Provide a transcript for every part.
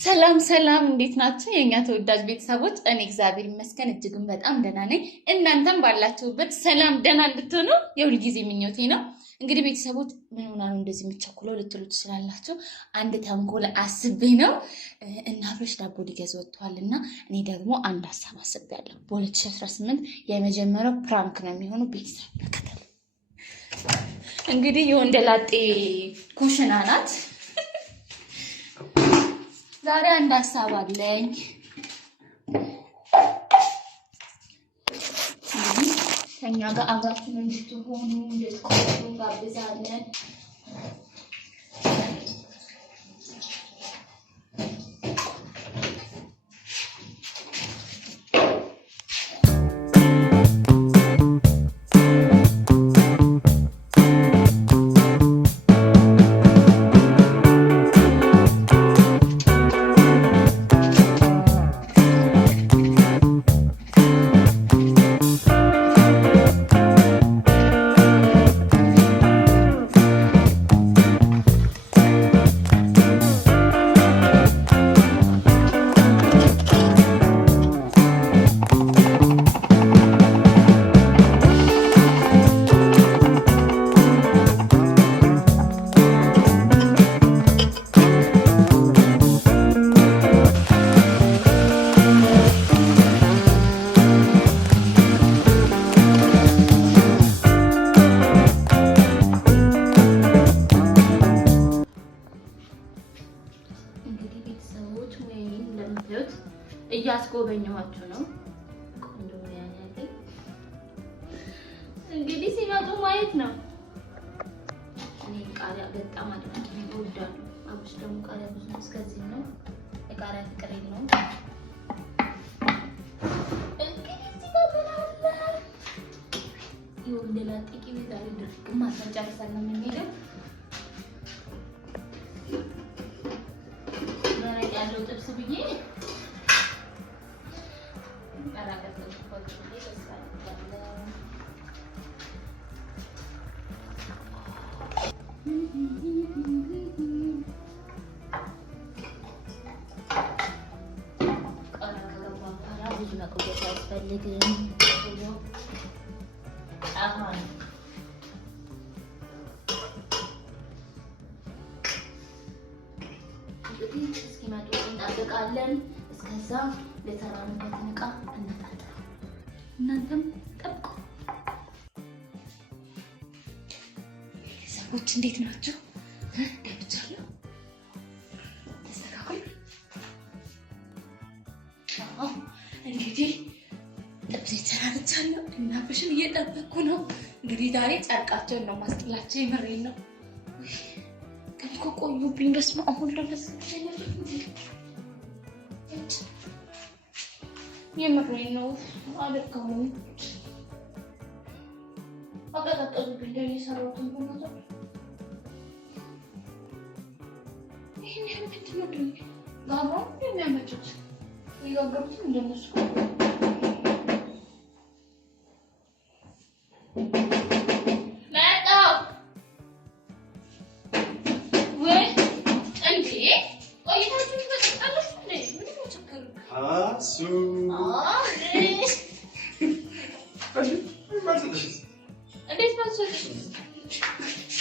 ሰላም እንዴት ናችሁ? የኛ ተወዳጅ ቤተሰቦች፣ እኔ እግዚአብሔር ይመስገን እጅግም በጣም ደህና ነኝ። እናንተም ባላችሁበት ሰላም ደህና እንድትሆኑ የሁል ጊዜ ምኞቴ ነው። እንግዲህ ቤተሰቦች ምን ሆና ነው እንደዚህ የምትቸኩለው ልትሉ ትችላላችሁ። አንድ ተንኮል አስቤ ነው እና አብረሽ ዳቦ ሊገዛ ወጥቷል እና እኔ ደግሞ አንድ ሀሳብ አስቤያለሁ። በ2018 የመጀመሪያው ፕራንክ ነው የሚሆኑ። ቤተሰብ ተከተሉ። እንግዲህ የወንደላጤ ኩሽና ናት። ዛሬ አንድ ሀሳብ አለኝ። ከኛ ጋር አብራችሁ እንድትሆኑ እንድትቆዩ ጋብዛለን። እያስጎበኘኋችሁ ነው። ቆንጆ ያኛለኝ እንግዲህ ሲመጡ ማየት ነው። እኔ ቃሪያ በጣም አድርጌ እወዳለሁ። አብሽ ደግሞ ቃሪያ ብዙ እስከዚህ ነው። የቃሪያ ፍቅር የለውም። እንግዲህ እዚህ ጋር ምን አለ? የወንደላጤ ቅቤ ዛሬ ድርቅ ማስጨረሻን ነው የምንሄደው። መረቅ ያለው ጥብስ ብዬ ብዙ መቆየት አያስፈልግም። አሁን እንግዲህ እስኪመጡ እንጠብቃለን። እስከዛ ለተራንበት ዕቃ እናጣጣ። እናንተም ጠብቁ። ሰዎች እንዴት ናቸው? ገብቻለሁ። ተስተካክሉ። እንግዲህ ጥብስ ተራርቻለሁ እና ብሽን እየጠበቅኩ ነው። እንግዲህ ዛሬ ጨርቃቸውን ነው ማስጥላቸው። የምሬን ነው። ግን እኮ ቆዩብኝ። በስመ አብ ወወልድ ወመንፈስ ቅዱስ። የምሬን ነው። አደካሙኝ። አቀጣጠሉብኝ። የሰራሁትን ሆኖ ይሄን ያህል ምንድን ነው ጋባ የሚያመጡት? ይጋገሩት እንደነሱ መጣው ወይ እንዴ? ቆይታችሁ ተጠጣለሽ እንዴ? ምን ነው ችግሩ? አሱ እንዴት ማሰለሽ?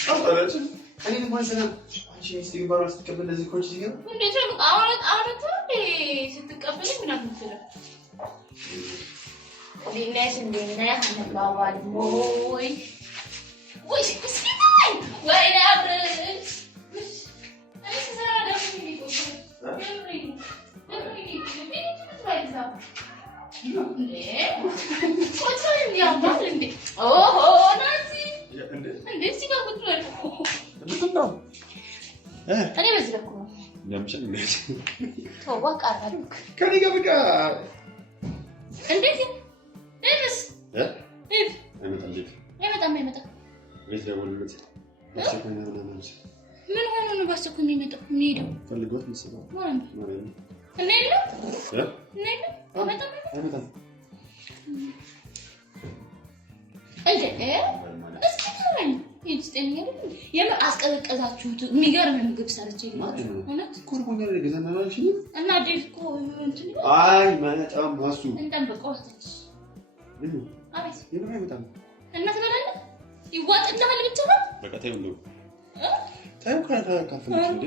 አውጣላችሁ እኔ ማሰና አንቺ ሚስቴ ባሮ ስትቀበል ለዚህ ኮች ይገባ እንዴት ነው? አውራት ስትቀበል ምናምን ትላለህ። ሊነስ እንደና አንባባል ወይ ስኪታይ ወይ አብረሽ እኔ ሰራ ደግሞ እኔ በዚህ ልኩ ነው ያምሽን እንዴት ተዋቃ አድርግ ከኔ ጋር በቃ እንዴት እስ አይመጣም ወይስ ደውልልኝ ምን ሆኖ ነው ባሰኩ የሚመጣው? የሚሄደው ፈልጎት መሰለኝ ማለት ነው። እኔ አይመጣም እንዴ እስኪ ታረኝ ይስጠኝ አይደል አስቀዘቀዛችሁት የሚገርም ምግብ ሰርቼ ማለት ነው እውነት ኮርቦኛ ለገዛና ነው እሺ እና ዲስኮ እንትን አይ ማጣም ማሱ እንጠብቀው ትንሽ አቤት የምን በጣም እና ተበላለ ይዋጥልሃል ብቻ ነው በቃ ተይው ነው ታዩ ካፈለሽ እንዴ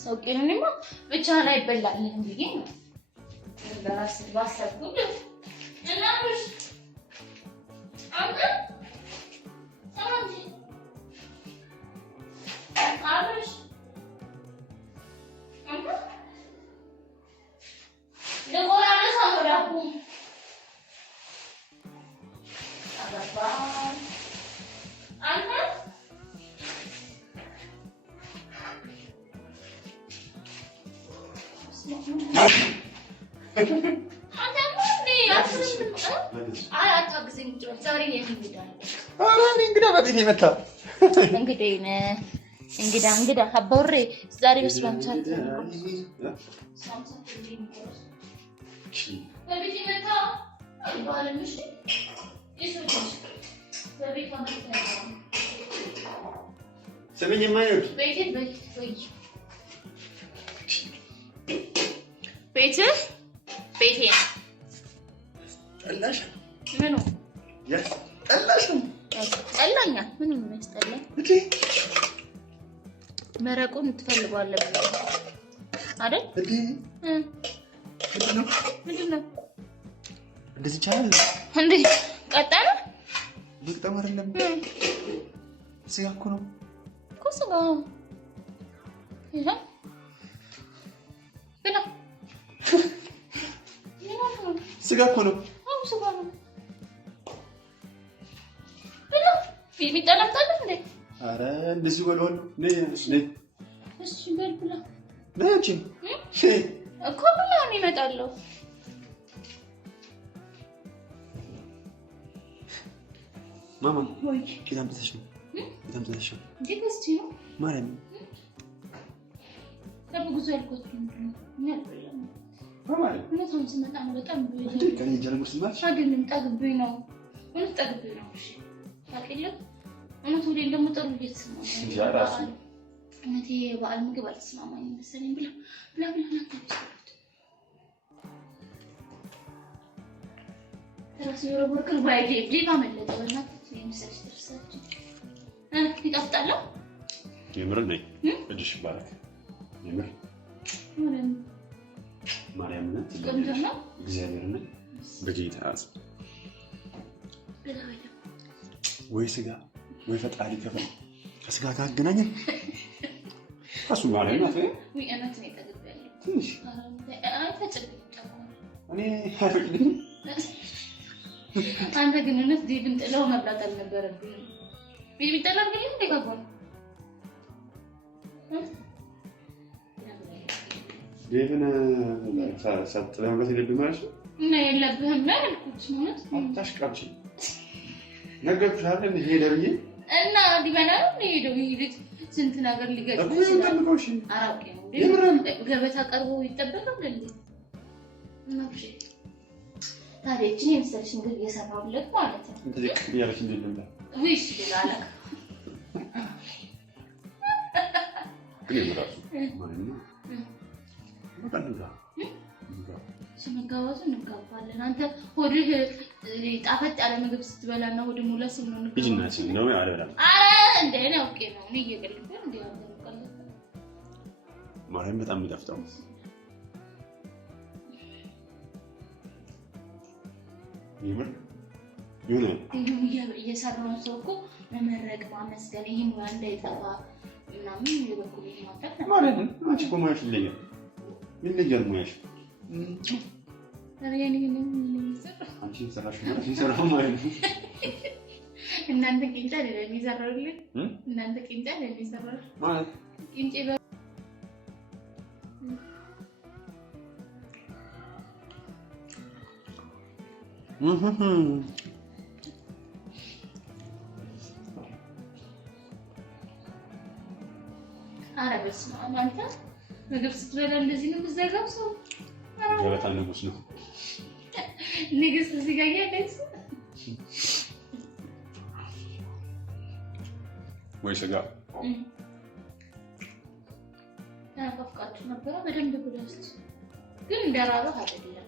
ሰውቄንማ ብቻ ላይ ይበላልኝ ብዬ ነው ለራስ ባሰብኩ እና ብሽ አንተ ሰማንጂ አብሽ አንተ ለቆራለ ሳምራኩ አባባ አንተ እንግዳ አባውሬ ዛሬ በስማምቻት ሰሚኝ የማይወድ ቤቴ ጠላሽ ምኑ ጠላሽ ጠላኛል ምንም የሚያስጠላኝ መረቁን ትፈልገዋለህ አይደል ምንድነው እንደዚህ ይቻላል እንዴ ቀጣይ ነው በጣም አይደለም ስጋ እኮ ነው ስጋ ይሄ ብላ ስጋ እኮ ነው ስጋ ነው ብላ ቢጠላምጣል እንዴ አረ እንደዚህ ወልወል ነይ ነይ እሺ በል ብላ ነጭ እኮ ብላ ነው ይመጣለው ማማ ወይ ኪዳም ተሰሽ ነው ኪዳም ተሰሽ ነው ዲክስቲ ነው ማረም ተብጉዞ ያልኩት ነው ማማ ምን ስመጣ ነው በጣም ከኔ ጀርሙ ስማች አይደለም ጠግብኝ ነው ምን ጠግብኝ ነው እሺ ታውቂያለሽ እውነት ወደ ደግሞ ጥሩ እየተሰማኝ ነው ጃራሱ እውነቴ በዓል ምግብ አልተስማማኝም መሰለኝ ብላ ራስ የወረወርኩት ባይዴ ሊባ መለጠ በእናትህ የምሰልሽ ተርሳች ይጣፍጣል የምር ነኝ እጅሽ ይባረክ የምር ማርያም ናት እግዚአብሔር ናት በጌታ አዝ ወይ ስጋ ወይ ፈጣሪ ከፈል ከስጋ ጋር አገናኘን አሱ ማርያም ናት ወይ እናት ነው ተገበለ ትንሽ አይፈጭልኝ እኔ አይፈጭልኝ አንተ ግን እውነት ዲብን ጥለው መብላት አልነበረብኝ ቢቢ ጥለው ግን እንደጋባው ዲብን ሳጥለው ማለት የለብህም ማለት ነው እና የለብህም ያልኩት ማለት አታሽቃብጪ ነገርኩሽ አይደል ሄደ ብዬ እና ዲበና ነው ሄደው ይሄድ ስንት ነገር ሊገጥም ይችላል አራቂ ነው ገበታ ቀርቦ ይጠበቃል እንዴ ማብሽ ታዲያ እቺ የምሰርሽ እንግዲህ እየሰራሁለት ማለት ነው እንደዚህ ያለሽ እንዴት ነው ዊሽ ይላል ግን ራሱ ማለት ነው በቃ ስንጋባቱ እንጋባለን አንተ ሆድህ ጣፈጥ ያለ ምግብ ስትበላና ሆድህ ሙላ ሲል ነው ልጅናት ነው አይደለም እንዴ ነው ኦኬ ነው እኔ እየቀለድኩ እንዴ ማርያም በጣም የሚጣፍጠው ይምር ይሁን እየሰራው ሰው እኮ መመረቅ ማመስገን ይሄን ዋንዳ ይጠፋ ምናምን ይበቁል ማጣት ማለት ነው አንቺ እኮ ማይሽ ይለኛል ይለኛል ማይሽ ታዲያ እኔ ምን አንቺ ሰራሽ ማለት ይሰራው ማለት ነው እናንተ ቂንጫ ለኔ ይሰራውልኝ እናንተ ቂንጫ ለኔ ይሰራው ማለት ቂንጬ አረበስ አንተ ምግብ ስትበላ እንደዚህ ነው የምትዘጋው ሰው ገበታ ንጉስ ነው ንግስት እዚህ ጋር ያለች ወይ ስጋ ተናፍቃችሁ ነበር በደንብ ብለስ ግን እንደራበህ አይደለም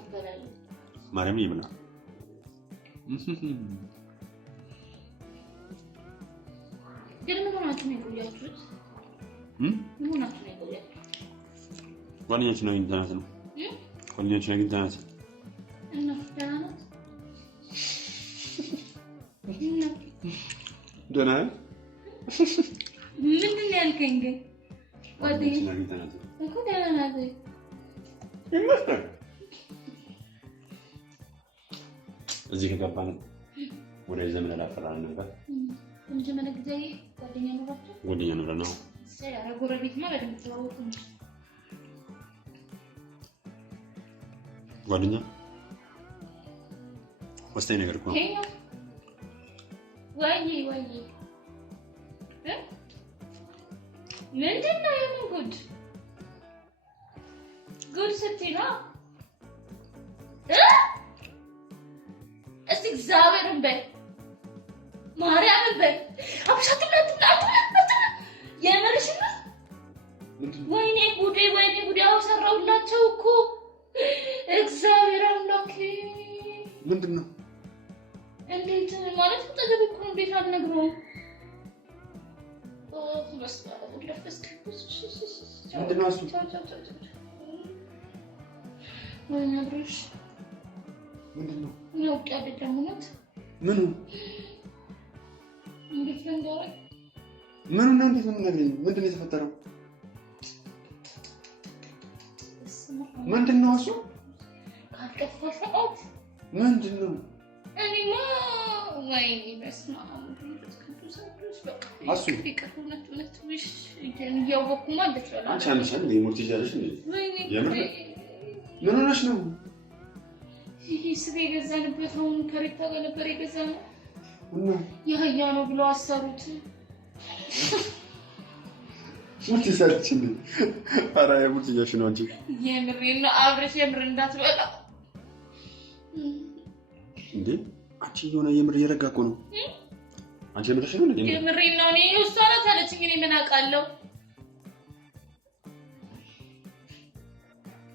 አበላል ማርያም ይብና ግን ምን ሆናችሁ ነው የቆያችሁት? ምን ሆናችሁ ነው የቆያችሁት? ጓደኛችን ነው ኢንተርኔት ነው ጓደኛችን ነው ኢንተርኔት እና ደህና ደህና ምንድን ነው ያልከኝ ግን? ጓደኛችን ነው ኢንተርኔት እኮ ደህና ናት ይመስላል እዚህ ከገባን ወደ ዘመን ላፈራን ነበር እንጀመነ ጊዜ ጓደኛ ነበራችሁ? ጓደኛ ነበር ነው ሰያ ጎረቤት ማለት ነው ተዋውቁ ጓደኛ ወስተኝ ነገር እኮ ወይ ምንድን ነው የምን ጉድ ስትይ ነው እስቲ እግዚአብሔርን በይ ማርያምን በይ አብሻትላት የምርሽና ወይኔ ጉዴ አውሰራውላቸው እኮ እግዚአብሔር አምላኬ ምንድን ነው እንዴት ማለት ተገቢ እኮ እንዴት አልነግረውም ምንድን ነው እሱ ወይኔ አብርሽ ምንድን ነው ነው አይደለም እውነት ምኑ እንዴት ልንገርህ ምኑ ነው እንዴት ነው የምነግርህ ምንድን ነው የተፈጠረው ምንድን ነው እሱ ካልከፈፈት ምንድን ነው እኔማ ወይኔ በስመ አብ እሱ ይቀርቡለት ትንሽ እያወቅኩ ማለት ነው አንቺ አንቺን የሞት ይጃለሽ እንዴ የምር ምን ሆነሽ ነው ይሄ ስጋ የገዛንበት አሁን ከሬታ ጋር ነበር የገዛነው እና ያህያ ነው ብለው አሰሩት ሙት ይሰርችኝ አራ የሙት ይያሽ ነው እንጂ የምሬና አብረሽ የምር እንዳትበላ እንዴ አንቺ የሆነ የምር እየረጋኩ ነው አንቺ የምርሽ ነው እንዴ የምሬና እኔ እሷ ናት አለችኝ እኔ ምን አውቃለሁ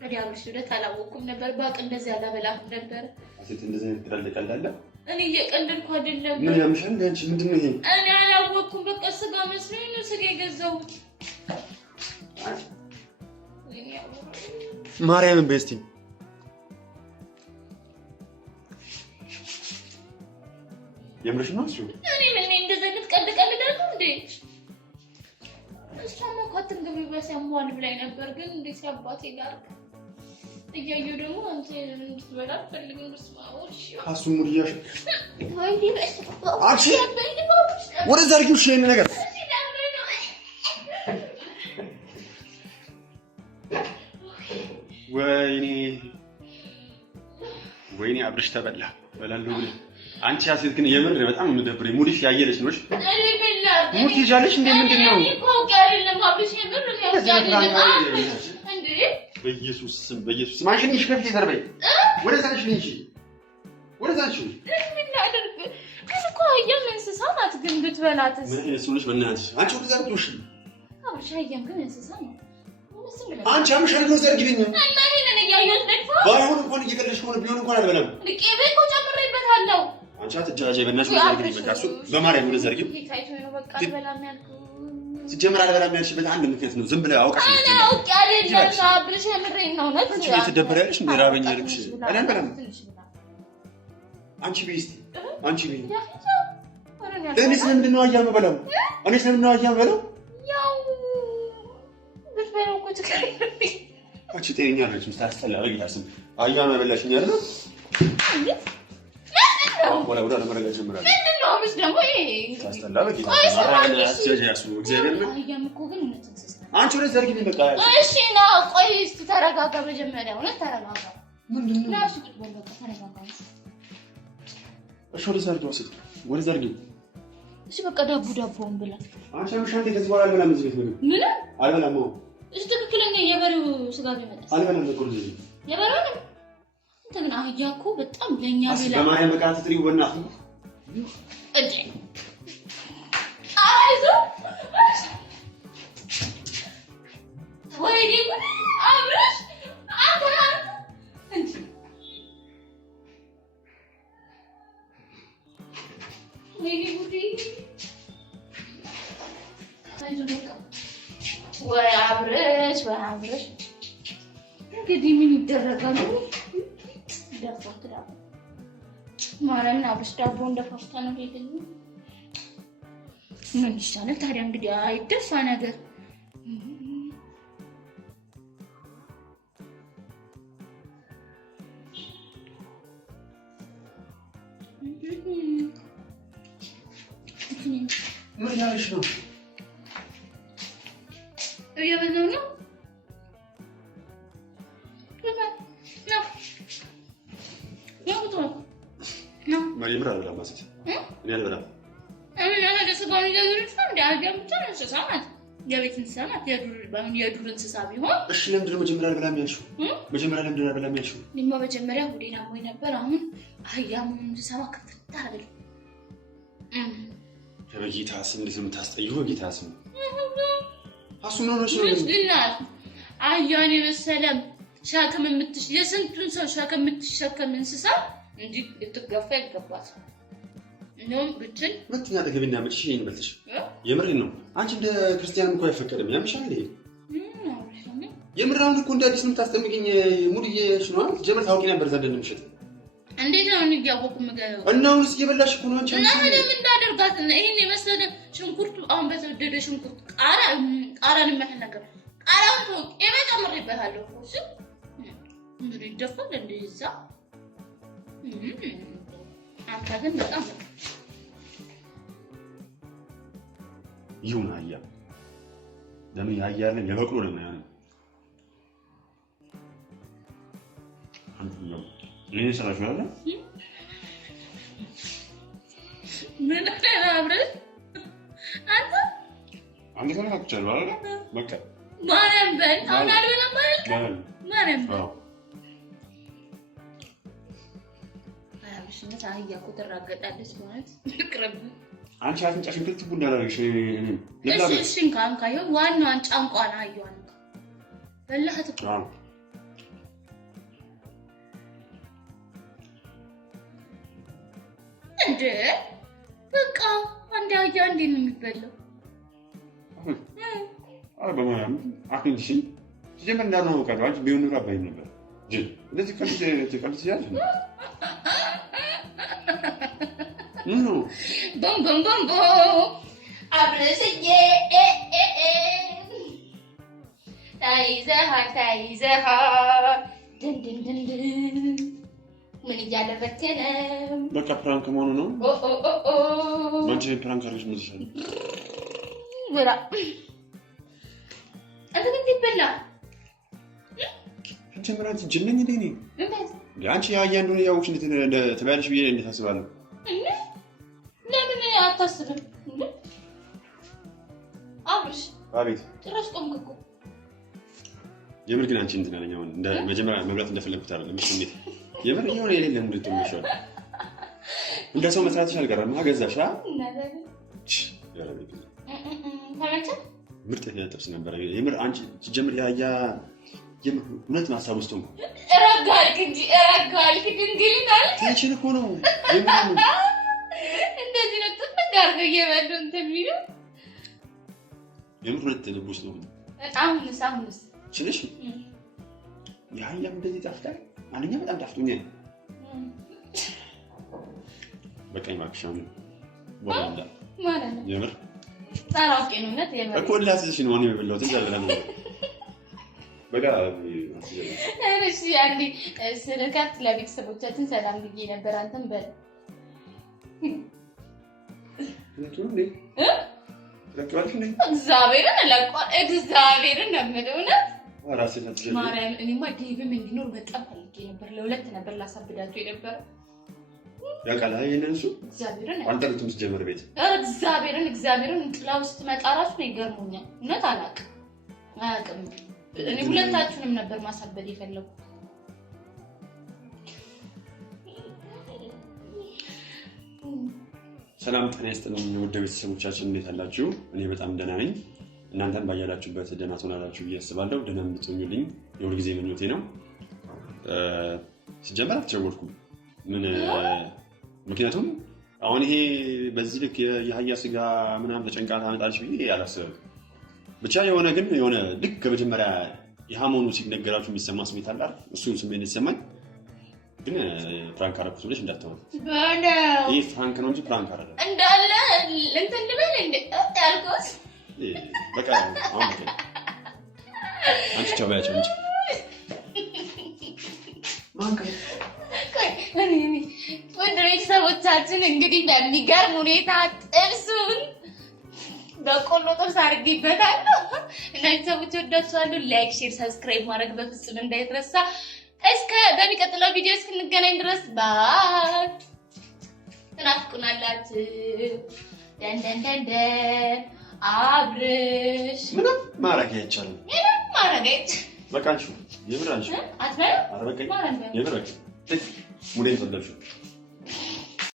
ታዲያ አብረሽ ወደት አላወኩም ነበር ባቅ እንደዚህ አላበላም ነበር አሴት እንደዚህ ተቀልቀላለ እኔ እየቀለድኩ አይደለም ምን ያምሻል እንዴ አንቺ ምንድነው ይሄ እኔ አላወኩም በቃ ስጋ መስሎኝ ነው ስጋ የገዛሁት ማርያምን በስቲ የምርሽ ነው እሱ እኔ ምን እንደዚህ ልትቀልቀልዳለሁ እንዴ እሷማ ካትን ግብ በሰማዋል ብላይ ነበር ግን እንዴ ሲያባቴ ጋር እያየሁ ደግሞ አንተ እንድትበላ ፈልግም ድስማዎች ካሱ ሙሪያሽ ወይኔ አንቺ ወደ ዛርጊው ሸይን ነገር ወይኔ አብርሽ ተበላ በላለው ብለ አንቺ አሴት ግን የምር በጣም ምደብሬ ሙዲሽ ያየለሽ ነሽ እኔ በላ ሙት ይጃለሽ እንዴ ምንድነው እኔ ኮክ አይደለም አብርሽ የምር ያያለሽ እንዴ በኢየሱስ ስም ማሽን ይሽከፍ ይዘርበይ ወደ ታች ልንጂ ወደ ታች ምን ላድርግ ግን እኮ አያም እንስሳ ናት ግን ብትበላትስ ምን እሱልሽ በእናትሽ አንቺ ወደ ዛርጊውሽ አብርሽ አያም ግን እንስሳ ነው አንቺ አምሻል ነው ዘርጊልኝ እና እኔን ያያየሁት ደግሞ ባይሆን እንኳን እየቀለድሽ ሆነ ቢሆን እንኳን አልበላም ልቄቤ እኮ ጨምሬበታለሁ አንቺ አትጃጃይ በእናትሽ ወደ ዘርጊልኝ በቃ እሱ በማርያም ወደ ዘርጊው ታይቶ ነው በቃ አልበላም ያልኩት ሲጀምር አልበላም ያልሽበት አንድ ምክንያት ነው ዝም ብለህ አውቀሽ ነው እኔ አውቄ አይደለም አብርሽ የምሬን ነው ነጥ አንቺ ትደበሪያለሽ እንደ ራበኛ ልብሽ እኔ አልበላም አንቺ ቢስቲ አንቺ ቢ እኔስ ለምንድን ነው አያም በለው እኔስ ለምንድን ነው አያም በለው ያው ብትበለው እኮ ትከረብኝ አንቺ ጤነኛ ነሽ ምታስተላ በጊታስም አያም በላሽኝ አይደል ወላ ወላ ለመረጋጋት ጀምራለሁ ምንድነው አብርሽ ደግሞ ይሄ ታስተላ በጊታስም አያሱ እግዚአብሔር ነው አያም እኮ ግን እንትን አንቺ ወደ ዘርጊልኝ በቃ እሺ ና ቆይ እስቲ ተረጋጋ መጀመሪያ እውነት ተረጋጋ ምንድነው ናሽ ቁጭ በል በቃ ተረጋጋ እሺ ወደ ዘርጊው ወስድ ወደ ዘርጊው እሺ በቃ ዳቦውን ብላ አንቺ አምሻንቴ ከዚህ በኋላ አልበላም እዚህ ቤት ምን አልበላም ነው እሺ ትክክለኛ የበሬው ስጋ ቢመጣ አልበላም ነው እዚህ የበሬው ነው እንት ግን አህያ እኮ በጣም ለኛ በማርያም በቃ ትጥሪው በእናትህ እጄ ወይኔ አብረሽ ወይ አብረሽ እንግዲህ ምን ይደረጋል? ደፋት ዳቦ ማርያምን አብረሽ ዳቦ እንደፋፍታ ነው ሄደኝ። ምን ይሻላል ታዲያ? እንግዲህ አይደፋ ነገር ምን ያልሽ ነው? እየበዛው ነው። ማርያምን አልበላም ማለት እኔ አልበላም። የቤት እንስሳ ናት። የዱር እንስሳ ቢሆን እሺ፣ ለምንድን ነው መጀመሪያ አልበላም ያልሽው? መጀመሪያ ለምንድን ነው አልበላም ያልሽው? እኔማ መጀመሪያ ጉዴና ሞይ ነበር። አሁን አህያም እንስሳማ ከፍታ አይደል? በጌታ ስም እንደዚህ የምታስጠይው በጌታ ስም አሱ ነው ነው አህያን የመሰለም ሸክም የስንቱን ሰው ሸክም የምትሸከም እንስሳ እንጂ ልትገፋ ይገባል። እንደውም ብትል ሁለተኛ አጠገቤና መጥሽ ይሄን በልተሽ የምሬን ነው። አንቺ እንደ ክርስቲያን እኮ አይፈቀድም። ያምሻል እንዴ? የምራውን እኮ እንደ አዲስ ነው የምታስጠምቂኝ። ሙድዬሽ ነው ጀመር ታውቂ ነበር ዘንድ እንደምሽት እንዴት ነው እንዲያወቁ ምገረው እና አሁንስ እየበላሽ እኮ ነው አንቺ። እና ምንም እንዳደርጋት ይሄን የመሰለ ሽንኩርት አሁን በተወደደ ሽንኩርት ቃራን የሚያህል ነገር ቃራን ነው የመጨመርበታለሁ እኮ እሺ። እንግዲህ ደፋል እንደዛ አንተ ግን በጣም ይሁን አያ ለምን ያያለን የበቅሎ ለምን ያለው አንተ ነው ለኔ ሰራሽ አይደል? ምን አብረን አንተ ከሆነ አትቻለው አይደል? በቃ ማርያም በል አሁን አልበላም ማለት ማርያም ሽነት አህያ እኮ ትራገጣለች ማለት ቅርብ አንቺ አፍንጫሽን ክትቡ እንዳላረግሽ እሺን ካንካዩ ዋናዋን ጫንቋን አህያዋን በላህት እኮ እንዴ በቃ አንድ አህያ እንዴት ነው የሚበላው? በማርያም አክንሽ ጀመር እንዳልነው ቀርባ አንቺ ቢሆን ኑሮ አባይ ነበር ጅል እንደዚህ ከልጅ ያለ ቦም ቦም ቦም ቦ አብረስዬ ታይዘሃል ድንድንድንድን ምን እያደረግክ ነው? በቃ ፕራንክ መሆኑ ነው። አንቺ ፕራንክ አድርገሽ መስሻል ወራ አትግጥ ይበላ አንቺ ምራት ጅነኝ እንዴ ነኝ አንቺ ያያንዱን ያውሽ እንደ ተባያለሽ ብዬ እንዴት አስባለሁ? ለምን አታስብም እንዴ? አብሽ አቤት ጭራሽ ቆምክ እኮ የምር ግን አንቺ እንትን አለኝ። አሁን እንደ መጀመሪያ መብላት እንደፈለኩት አይደለም። እሺ እንዴት የምር የሆነ የሌለ እንድትሆን ይሻል እንደ ሰው መስራትሽ አልቀረም። አገዛሽ ተመቸ ምርጥ ጥብስ ነበር የምር። አንቺ ሲጀምር ያያ የምር እውነት ማሳብ ውስጥ ነው ረጋልክ እንጂ ረጋልክ ድንግልና ትንሽን እኮ ነው የምር እንደዚህ ነው ተፈጋር እየበሉ እንትን የሚሉ የምር ሁለት ልብ ውስጥ ነው አሁንስ ስለሽ ያያም እንደዚህ ጣፍጣ አንደኛ በጣም ጣፍጦኛል። በቃኝ ማክሻም ወላሂ ማለት ነው የምር ታራቂ ነው ማለት የምር እኮ ላስሽ ነው ነው የበላሁት ዘላላ ነው በቃ እሺ አንዲ ስለካት ለቤተሰቦቻችን ሰላም ብዬ ነበር። አንተም በል እንትን እንዴ ለቀዋልሽ እንዴ እግዚአብሔርን ነው የምልህ ራስህ ለትጀምር ማርያም እኔማ ዴቭም እንዲኖር በጣም ፈልጌ ነበር። ለሁለት ነበር ላሳብዳቸው የነበረ ያቃላ የነሱ እግዚአብሔርን አንተ ልትምስ ጀመር ቤት እግዚአብሔርን ጥላው ስትመጣ ራሱ ነው ይገርሙኛል። እውነት አላውቅም እኔ ሁለታችሁንም ነበር ማሳበድ የፈለኩ። ሰላም ጤና ይስጥልኝ ውድ ቤተሰቦቻችን እንዴት አላችሁ? እኔ በጣም ደህና ነኝ። እናንተም ባያላችሁበት ደህና ትሆናላችሁ ብዬ አስባለሁ። ደህና እንድትሆኑልኝ የሁል ጊዜ ምኞቴ ነው። ሲጀመር አትቸወድኩም። ምክንያቱም አሁን ይሄ በዚህ ልክ የአህያ ስጋ ምናምን ተጨንቃ ታመጣለች ብዬ አላስብም። ብቻ የሆነ ልክ ከመጀመሪያ የሃሞኑ ሲነገራችሁ የሚሰማ ስሜት አለ አይደል? እሱን ስሜት የተሰማኝ ግን ፍራንክ አረኩት ብለሽ እንዳትተው። ይሄ ፍራንክ ነው እንጂ ፍራንክ አይደለም። እንዳለ እንትን ልበል እንደ ያልኩት በቃ አሁን በቃ አንቺ ተባያቸው እንጂ ወደ ቤተሰቦቻችን እንግዲህ በሚገርም ሁኔታ ጥብሱን በቆሎ ጥብስ አድርጌበታለሁ እና ቤተሰቦች ወዳችኋለሁ። ላይክ፣ ሼር፣ ሰብስክራይብ ማድረግ በፍጹም እንዳይረሳ። እስከ በሚቀጥለው ቪዲዮ እስክንገናኝ ድረስ ባይ። ትናፍቁናላችሁ። ደንደንደንደ አብርሽ ምንም ማድረግ አይቻልም። በቃ አንቺ የምር አንቺ አትበይው። ኧረ በቃ የምር ሙዴ ይፈለግሽ